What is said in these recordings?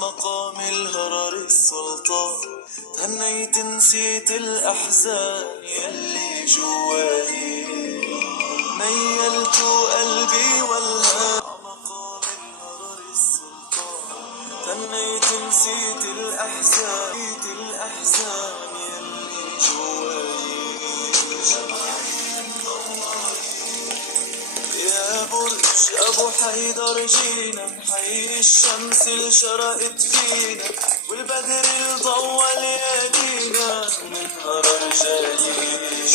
مقام الهرر السلطان، تهنيت نسيت الأحزان يلي جوالي، ميلت قلبي والهام مقام الهرر السلطان، تهنيت نسيت الأحزان يلي جوالي. يا برج أبو حيدر جينا نحيي الشمس اللي شرقت فينا، والبدر اللي ضوى ليالينا من هرر جايين.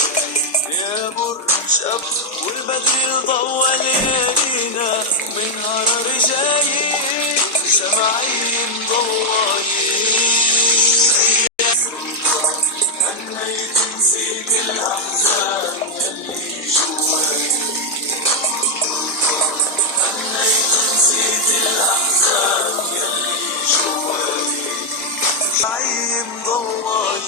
يا برج أبو والبدر اللي ضوى ليالينا من هرر جايين، شمعين ضوايين. هنيت نسيت الأحزان يلي جواي، نسيت الأحزان يلي جواي، عيم ضواي.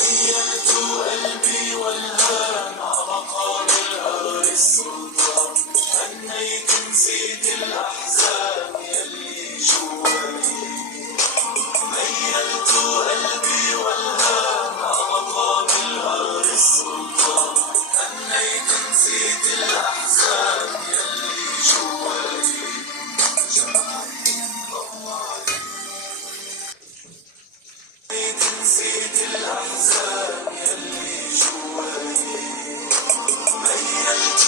غيرت قلبي والهان عمقام الهرر السلطان، هنيت نسيت الأحزان يلي جواي، ميلت قلبي والهان عمقام الهرر السلطان، هنيت نسيت الأحزان يلي جواي. نسيت الأحزان يلي جواي، ميلت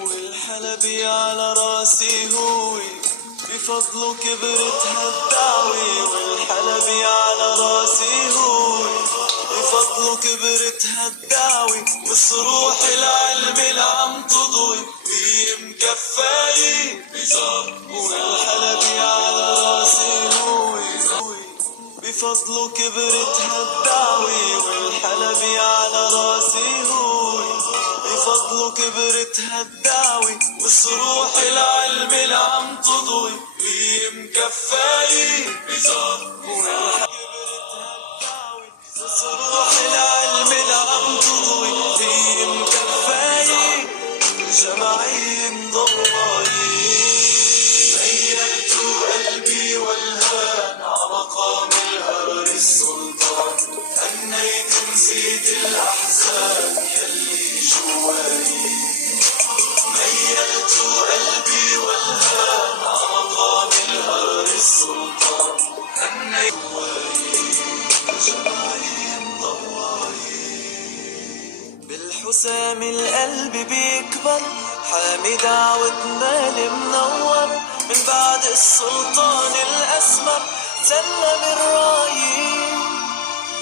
والحلبي على راسي هوي، بفضله كبرت هالدعوي. والحلبي على راسي هوي، بفضله كبرت هالدعوي. وصروح العلم اللي عم تضوي هي مكفاية بزار. والحلبي على راسي هوي، بفضله كبرت هالدعوي. والحلبي على راسي هوي، بفضله كبرت هالدعوي. وصروح العلم اللي عم تضوي هي مكفاية بزار. وصروح العلم اللي عم تضوي هي مكفاية، جمعين ضوايين. ميلت قلبي والهان عمقام الهرر السلطان، هنيت نسيت الأحزان يلي جواي، ميلت قلبي والهان عمقام الهرر السلطان، هنيت جواي، جمعين ضوايين. بالحسام القلب بيكبر، حامي دعوتنا المنور، من بعد السلطان الأسمر سلم الرايين.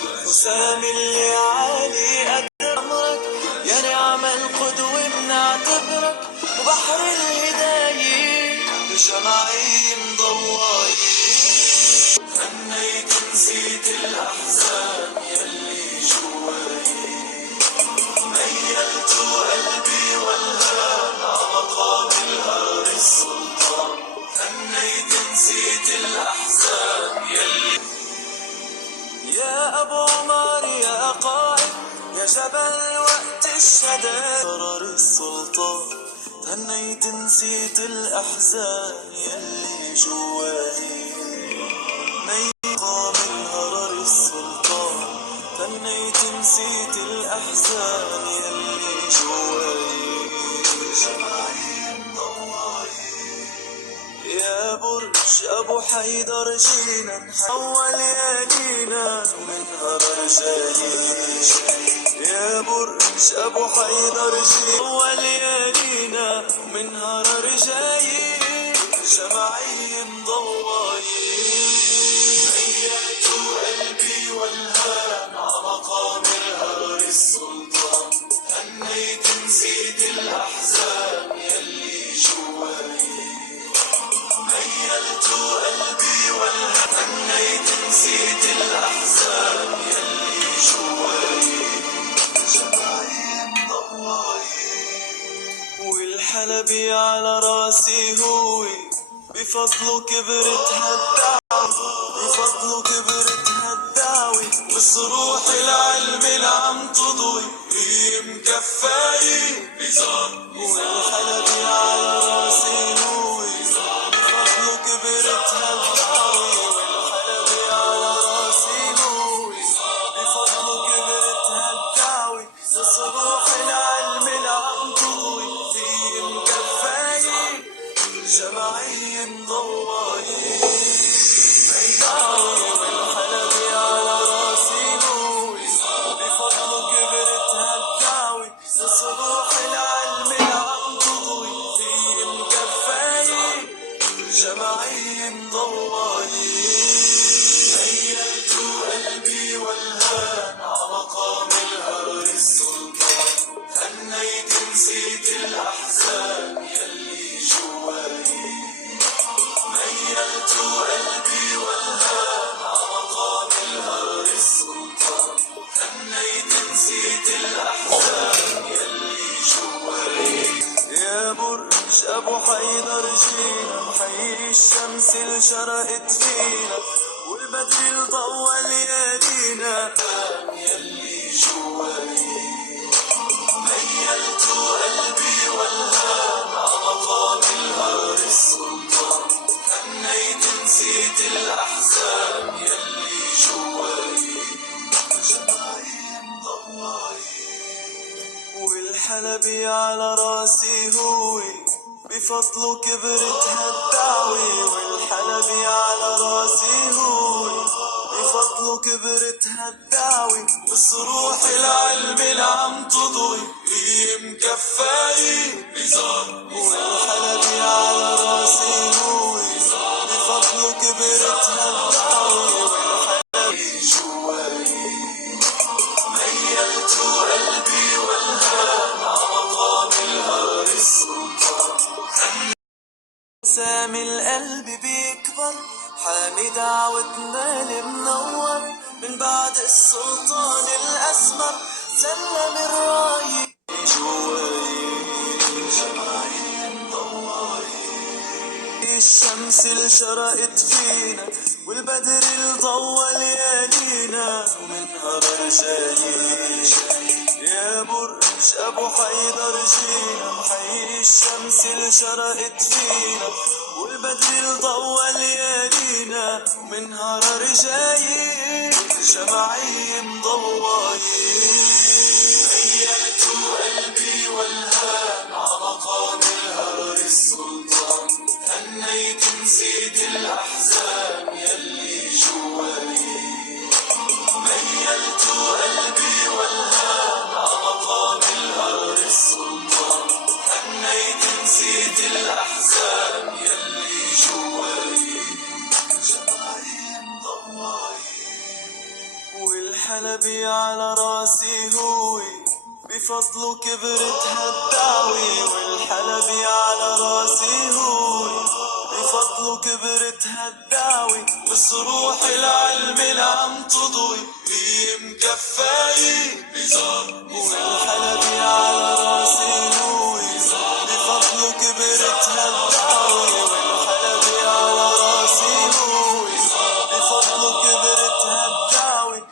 الحسام اللي عالي قد أمرك، يا نعم القدوة بنعتبرك، وبحر الهداية بجمعين ضوايين. هنيت نسيت الأحزان يلي جواي، ميلت قلبي والهان عمقام الهرر السلطان، هنيت نسيت الأحزان يلي. يا أبو عمر يا قائد يا جبل وقت الشدائد، هرر السلطان، هنيت نسيت الأحزان يلي جواي. مقام الهرر السلطان، هنيت نسيت الأحزان يلي جواي، جمعين ضوايين. يا برج أبو حيدر جينا نحول ليالينا من هرر جايين. يا برج أبو حيدر جينا نحول ليالينا من هرر جايين، جمعين ضوايين. ميلت قلبي والهان عمقام الهرر السلطان، هنيت نسيت الأحزان يلي جواي، ميلت قلبي والهان، هنيت نسيت الأحزان يلي جواي، جمعين ضوايين. والحلبي على راسي هوي، بفضله كبرت هالدعوي. بفضله كبرت هالدعوي. وصروح العلم اللي عم تضوي هي مكفاية بزار. والحلبي على راسي هوي، بفضله كبرت شمعي مضوي دعوي والحلبي على راسي هوي بفضله كبرت هالدعوي لصبوح العلم العم تضوي في مكفاي شمعي مضوي ميلت قلبي والهان عمقام الهر السلطان هنيت نسيت الأحزان يلي جواي ميلت قلبي والهان عمقام الهر السلطان هنيت نسيت الأحزان يلي جواي يا برج أبو حيدر جينا محيي الشمس اللي شرقت فينا والبدر الضوى ليالينا يلي جواي ميلت قلبي والهان عمقام الهر السلطان هنيت نسيت الأحزان يلي جواي شمعي مضوي والحلبي على راسي هوي بفضله كبرت هالدعوي والحلبي على راسي هوي بفضله كبرت هالدعوي بصروح العلم العم تضوي مكفاي بزار والحلبي على راسي هوي بفضله كبرت هالدعوي والحلبي جواي ميلت قلبي والهان عمقام الهر السلطان سامي القلب بيكبر حامي دعوتنا المنور من بعد السلطان الأسمر سلم الراي جواي شمعي مضوي الشمس اللي شرقت فينا والبدر اللي ضوى ليالينا ومنها برجاي يا برج أبو حيدر جينا محيي الشمس اللي شرقت فينا والبدر اللي ضوى ليالينا ومنها رجاي شمعي مضوي ميلت قلبي والهان عمقام الهر السلطان هنيت نسيت الأحزان يلي جواي ميلت قلبي والهان عمقام الهر السلطان هنيت نسيت الأحزان يلي جواي شمعي مضوي والحلبي على راسي هوي بفضله كبرت هالدعوي والحلبي على راسي هوي بفضله كبرت هالدعوي بصروح العلم العم تضوي مكفاي بزار والحلبي على راسي هوي بفضله كبرت هالدعوي والحلبي على راسي هوي بفضله كبرت هالدعوي